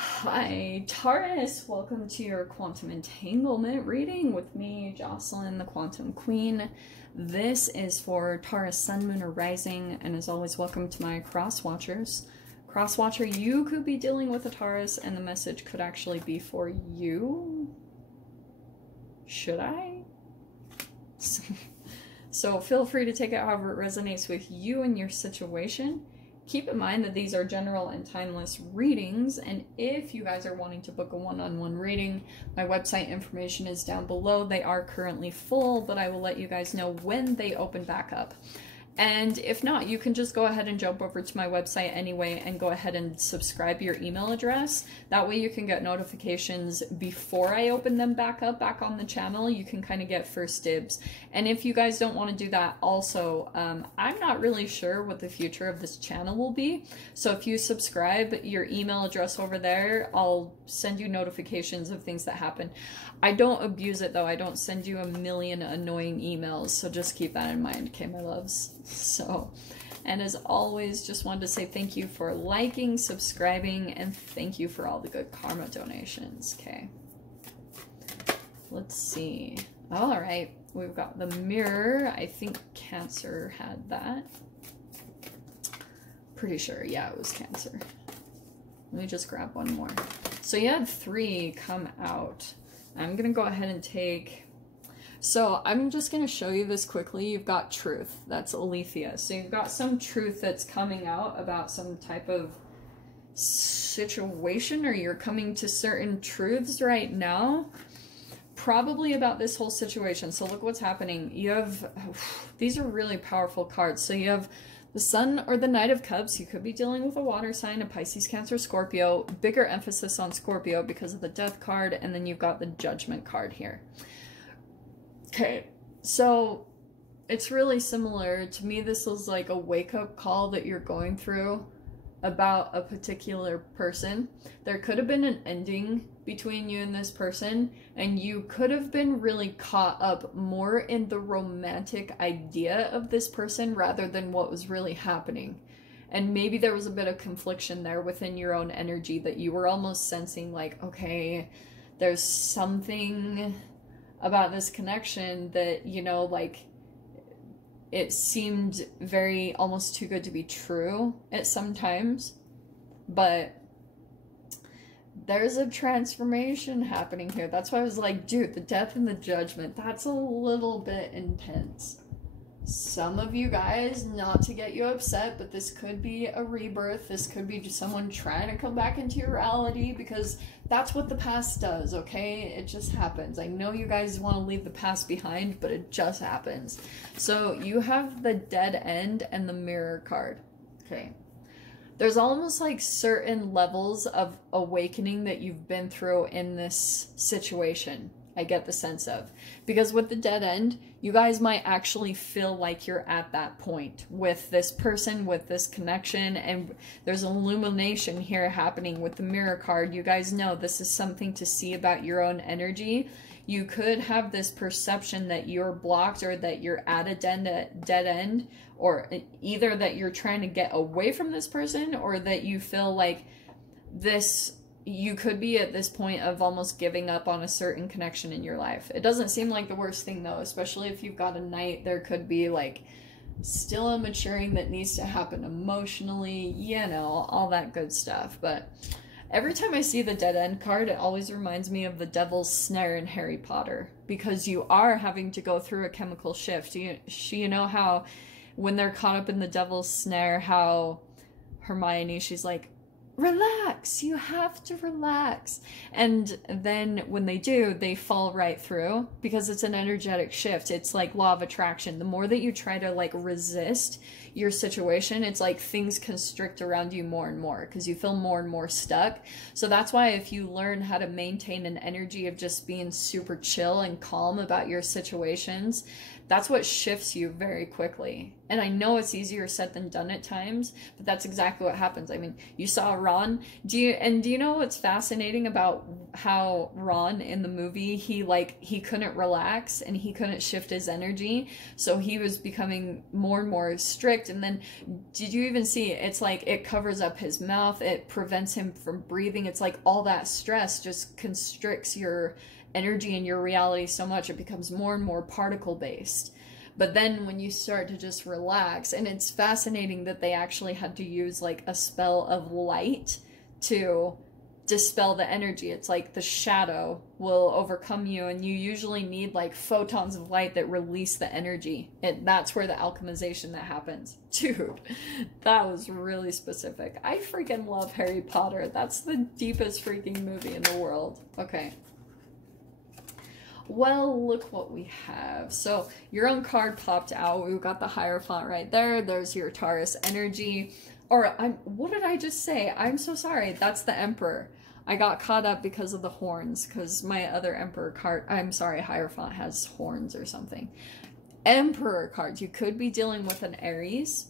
Hi, Taurus. Welcome to your quantum entanglement reading with me, Jocelyn, the Quantum Queen. This is for Taurus, Sun, Moon, or Rising, and as always, welcome to my cross watchers. Cross watcher, you could be dealing with a Taurus, and the message could actually be for you. Should I? So feel free to take it however it resonates with you and your situation. Keep in mind that these are general and timeless readings, and if you guys are wanting to book a one-on-one reading, my website information is down below. They are currently full, but I will let you guys know when they open back up. And if not, you can just go ahead and jump over to my website anyway and go ahead and subscribe your email address. That way you can get notifications before I open them back up, back on the channel. You can kind of get first dibs. And if you guys don't want to do that also, I'm not really sure what the future of this channel will be. So if you subscribe your email address over there, I'll send you notifications of things that happen. I don't abuse it though. I don't send you a million annoying emails. So just keep that in mind, okay, my loves? So, and as always, just wanted to say thank you for liking, subscribing, and thank you for all the good karma donations. Okay. Let's see. All right. We've got the mirror. I think Cancer had that. Pretty sure. Yeah, it was Cancer. Let me just grab one more. So you had 3 come out. I'm going to go ahead and take... So I'm just going to show you this quickly. You've got truth. That's Alethea. So you've got some truth that's coming out about some type of situation, or you're coming to certain truths right now. Probably about this whole situation. So look what's happening. You have... These are really powerful cards. So you have the Sun or the Knight of Cups. You could be dealing with a water sign, a Pisces, Cancer, Scorpio. Bigger emphasis on Scorpio because of the Death card. And then you've got the Judgment card here. Okay, so it's really similar. To me, this is like a wake-up call that you're going through about a particular person. There could have been an ending between you and this person, and you could have been really caught up more in the romantic idea of this person rather than what was really happening. And maybe there was a bit of confliction there within your own energy that you were almost sensing like, okay, there's something about this connection that, you know, like, it seemed very almost too good to be true at some times, but there's a transformation happening here. That's why I was like, dude, the Death and the Judgment, that's a little bit intense. Some of you guys, not to get you upset, but this could be a rebirth. This could be just someone trying to come back into your reality, because that's what the past does, okay? It just happens. I know you guys want to leave the past behind, but it just happens. So you have the Dead End and the Mirror card, okay? There's almost like certain levels of awakening that you've been through in this situation. I get the sense of, because with the Dead End, you guys might actually feel like you're at that point with this person, with this connection, and there's illumination here happening with the Mirror card. You guys know this is something to see about your own energy. You could have this perception that you're blocked, or that you're at a dead end, or either that you're trying to get away from this person, or that you feel like this... You could be at this point of almost giving up on a certain connection in your life. It doesn't seem like the worst thing though, especially if you've got a Knight. There could be like still a maturing that needs to happen emotionally, you know, all that good stuff. But every time I see the Dead End card, it always reminds me of the Devil's Snare in Harry Potter, because you are having to go through a chemical shift. You know how when they're caught up in the Devil's Snare, how Hermione, she's like, relax, you have to relax. And then when they do, they fall right through, because it's an energetic shift. It's like law of attraction. The more that you try to like resist your situation, it's like things constrict around you more and more, because you feel more and more stuck. So that's why if you learn how to maintain an energy of just being super chill and calm about your situations, that's what shifts you very quickly. And I know it's easier said than done at times, but that's exactly what happens. I mean, you saw Ron. Do you know what's fascinating about how Ron in the movie, he couldn't relax and he couldn't shift his energy, so he was becoming more and more strict. And then did you even see, it's like it covers up his mouth, it prevents him from breathing. It's like all that stress just constricts your energy and your reality so much, it becomes more and more particle based. But then when you start to just relax, and it's fascinating that they actually had to use like a spell of light to dispel the energy. It's like the shadow will overcome you, and you usually need like photons of light that release the energy. That's where the alchemization that happens. Dude, that was really specific. I freaking love Harry Potter. That's the deepest freaking movie in the world. Okay. Well, look what we have. So your own card popped out. We've got the Hierophant right there. There's your Taurus energy. Or what did I just say? I'm so sorry. That's the Emperor. I got caught up because of the horns, because my other Emperor card, I'm sorry, Hierophant has horns or something. Emperor cards. You could be dealing with an Aries.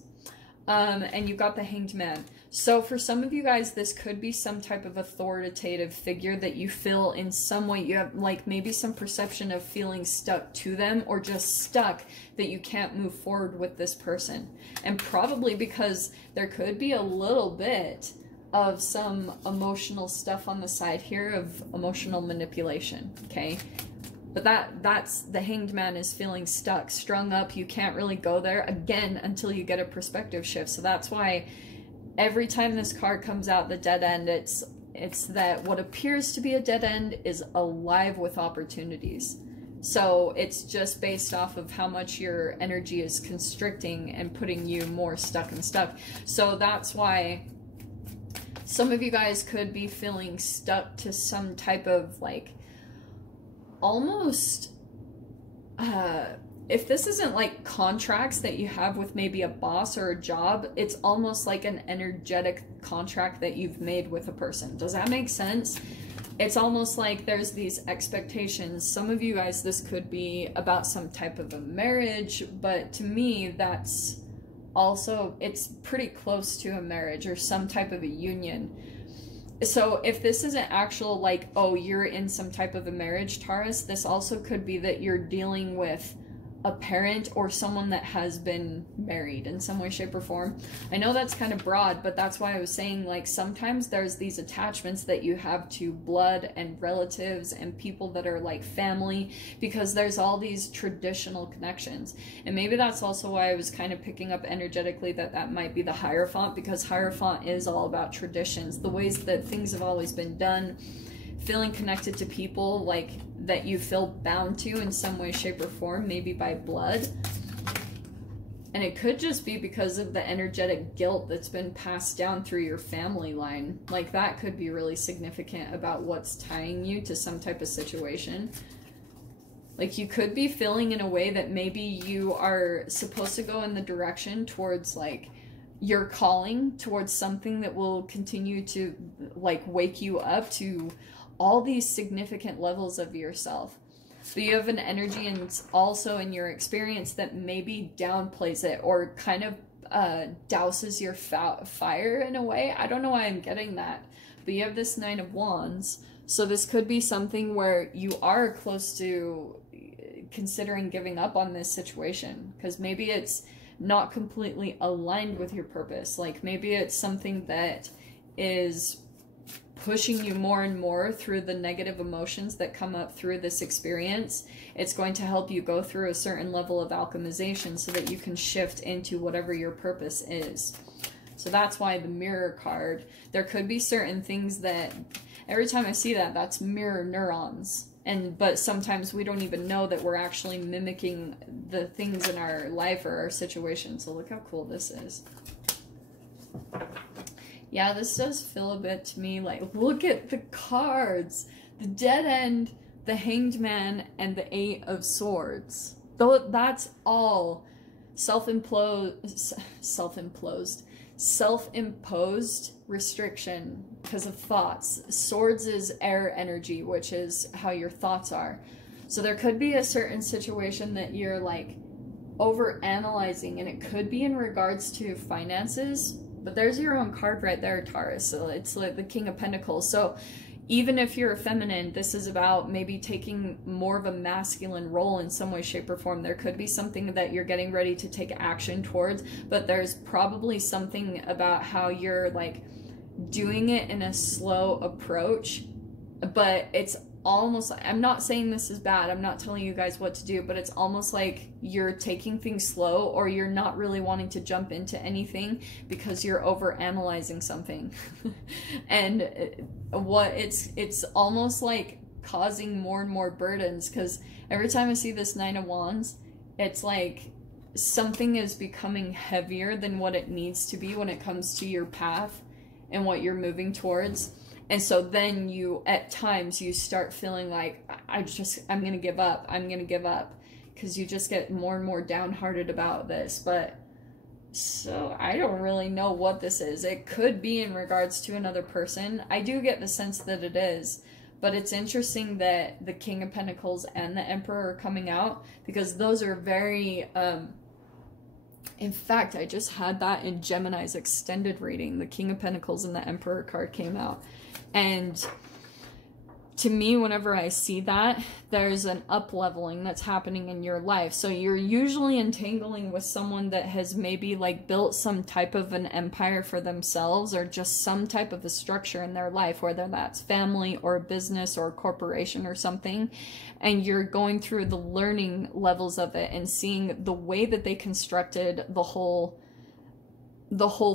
And you've got the Hanged Man. So for some of you guys, this could be some type of authoritative figure that you feel in some way. You have like maybe some perception of feeling stuck to them, or just stuck that you can't move forward with this person. And probably because there could be a little bit of some emotional stuff on the side here of emotional manipulation, okay? But that's the Hanged Man is feeling stuck, strung up. You can't really go there again until you get a perspective shift. So that's why every time this card comes out, the dead end, it's that what appears to be a dead end is alive with opportunities. So it's just based off of how much your energy is constricting and putting you more stuck and stuck. So that's why some of you guys could be feeling stuck to some type of like almost if this isn't like contracts that you have with maybe a boss or a job, it's almost like an energetic contract that you've made with a person. Does that make sense? It's almost like there's these expectations. Some of you guys, this could be about some type of a marriage, but to me, that's also, it's pretty close to a marriage or some type of a union. So if this isn't actual like, oh, you're in some type of a marriage, Taurus, this also could be that you're dealing with a parent or someone that has been married in some way, shape, or form. I know that's kind of broad, but that's why I was saying, like, sometimes there's these attachments that you have to blood and relatives and people that are like family, because there's all these traditional connections. And maybe that's also why I was kind of picking up energetically that that might be the Hierophant, because Hierophant is all about traditions, the ways that things have always been done, feeling connected to people like that you feel bound to in some way, shape, or form, maybe by blood. And it could just be because of the energetic guilt that's been passed down through your family line. Like, that could be really significant about what's tying you to some type of situation. Like, you could be feeling in a way that maybe you are supposed to go in the direction towards, like, your calling, towards something that will continue to, like, wake you up to all these significant levels of yourself. But you have an energy and also in your experience that maybe downplays it or kind of douses your fire in a way. I don't know why I'm getting that. But you have this Nine of Wands. So this could be something where you are close to considering giving up on this situation. Because maybe it's not completely aligned with your purpose. Like, maybe it's something that is pushing you more and more through the negative emotions that come up through this experience. It's going to help you go through a certain level of alchemization so that you can shift into whatever your purpose is. So that's why the Mirror card, there could be certain things that every time I see that, that's mirror neurons. But sometimes we don't even know that we're actually mimicking the things in our life or our situation. So look how cool this is. Yeah, this does feel a bit to me like, look at the cards. The Dead End, the Hanged Man, and the Eight of Swords. Though that's all self-imposed restriction because of thoughts. Swords is air energy, which is how your thoughts are. So there could be a certain situation that you're like over-analyzing, and it could be in regards to finances. But there's your own card right there, Taurus. So it's like the King of Pentacles. So even if you're a feminine, this is about maybe taking more of a masculine role in some way, shape, or form. There could be something that you're getting ready to take action towards, but there's probably something about how you're like doing it in a slow approach. But it's almost, I'm not saying this is bad, I'm not telling you guys what to do, but it's almost like you're taking things slow, or you're not really wanting to jump into anything because you're over analyzing something. And what it's almost like causing more and more burdens, because every time I see this Nine of Wands, it's like something is becoming heavier than what it needs to be when it comes to your path and what you're moving towards. And so then you, at times, you start feeling like, I'm going to give up. I'm going to give up. Because you just get more and more downhearted about this. But, so, I don't really know what this is. It could be in regards to another person. I do get the sense that it is. But it's interesting that the King of Pentacles and the Emperor are coming out. Because those are very, in fact, I just had that in Gemini's extended reading. The King of Pentacles and the Emperor card came out. And to me, whenever I see that, there's an up-leveling that's happening in your life. So you're usually entangling with someone that has maybe like built some type of an empire for themselves, or just some type of a structure in their life, whether that's family or a business or a corporation or something. And you're going through the learning levels of it and seeing the way that they constructed the whole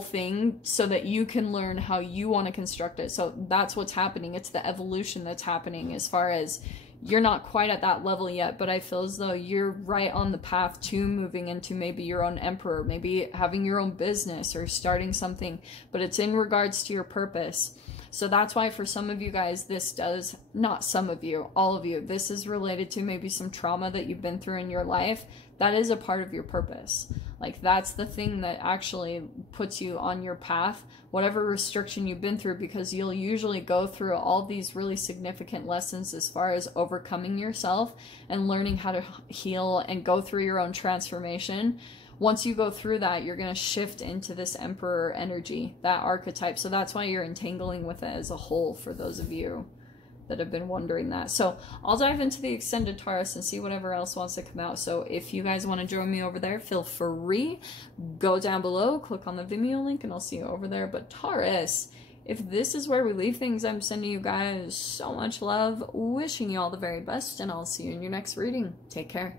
thing so that you can learn how you want to construct it. So that's what's happening. It's the evolution that's happening, as far as you're not quite at that level yet, but I feel as though you're right on the path to moving into maybe your own emperor, maybe having your own business or starting something, but it's in regards to your purpose. So that's why for some of you guys, this does, not some of you, all of you, this is related to maybe some trauma that you've been through in your life. That is a part of your purpose. Like, that's the thing that actually puts you on your path, whatever restriction you've been through, because you'll usually go through all these really significant lessons as far as overcoming yourself and learning how to heal and go through your own transformation. Once you go through that, you're going to shift into this Emperor energy, that archetype. So that's why you're entangling with it as a whole, for those of you that have been wondering that. So I'll dive into the extended Taurus and see whatever else wants to come out. So if you guys want to join me over there, feel free. Go down below, click on the Vimeo link, and I'll see you over there. But Taurus, if this is where we leave things, I'm sending you guys so much love, wishing you all the very best, and I'll see you in your next reading. Take care.